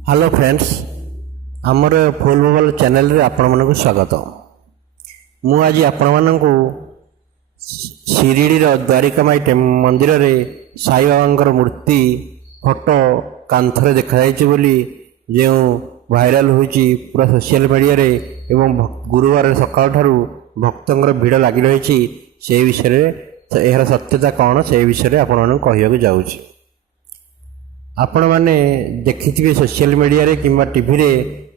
Hello friends, आमर full mobile channel रे आपण मानक स्वागत। मु आज आपण मानक शिरडी द्वारिका माई मंदिर रे साई बाबा मूर्ति फोटो कांथरे देखा बोली जो भाइराल होची पूरा सोशल मीडिया रे एवं गुरुवार सकाळ ठारू भक्तंकर भीड़ लगी रही से विषय यार सत्यता कौन से विषय आपण मानक कहवाक जाऊँ। आपण मैंने देखिथिबे सोशल मीडिया रे किंबा टीवी रे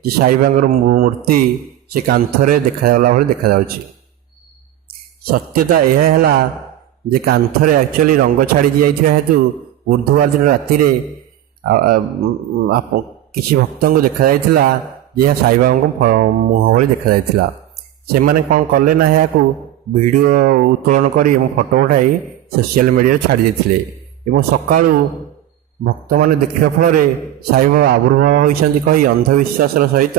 जे साई बाबार मूर्ति से कांथरे देखाला भली देखा जाउछि। सत्यता यह है जे कांथरे एक्चुअली रंग छाड़ी दिया हेतु बुधवार दिन राति रे किसी भक्त को देखा जाइथिला जे साई बाबा मुह भली देखा जाइथिला। से माने कौन कले ना याकू वीडियो उत्तोलन करी फोटो उठाई सोशल मीडिया छाड़ी देथिले एवं सकाळू भक्त मैंने देखा फल साई बाबा आविर्भाव होती कही अंधविश्वास सहित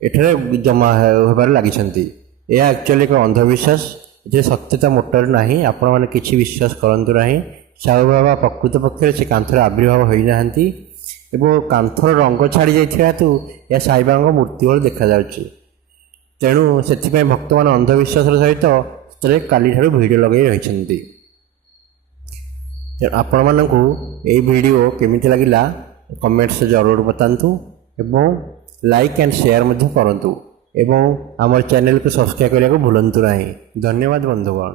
एठारे जमा होबार लगी। यह एक्चुअली एक अंधविश्वास जे सत्यता मोटर ना। आपण मैंने किसी विश्वास करंतु नहीं। साई बाबा प्रकृत पक्ष से कांथर आविर्भाव होना एवं कांथर रंग छाड़ी जाइए हेतु यह साई बाबा मूर्ति भाई देखा जाउछि। तेणु से भक्त मैंने अंधविश्वास सहित काली ठारू भिड लगे रही। आपण मानकु ये वीडियो केमिति लागिला कमेंट्स जरूर बतांतु एवं लाइक एंड शेयर मध्य करंतु एवं आमर चैनल को सब्सक्राइब करने को भूलंतु नहीं। धन्यवाद बंधुगण।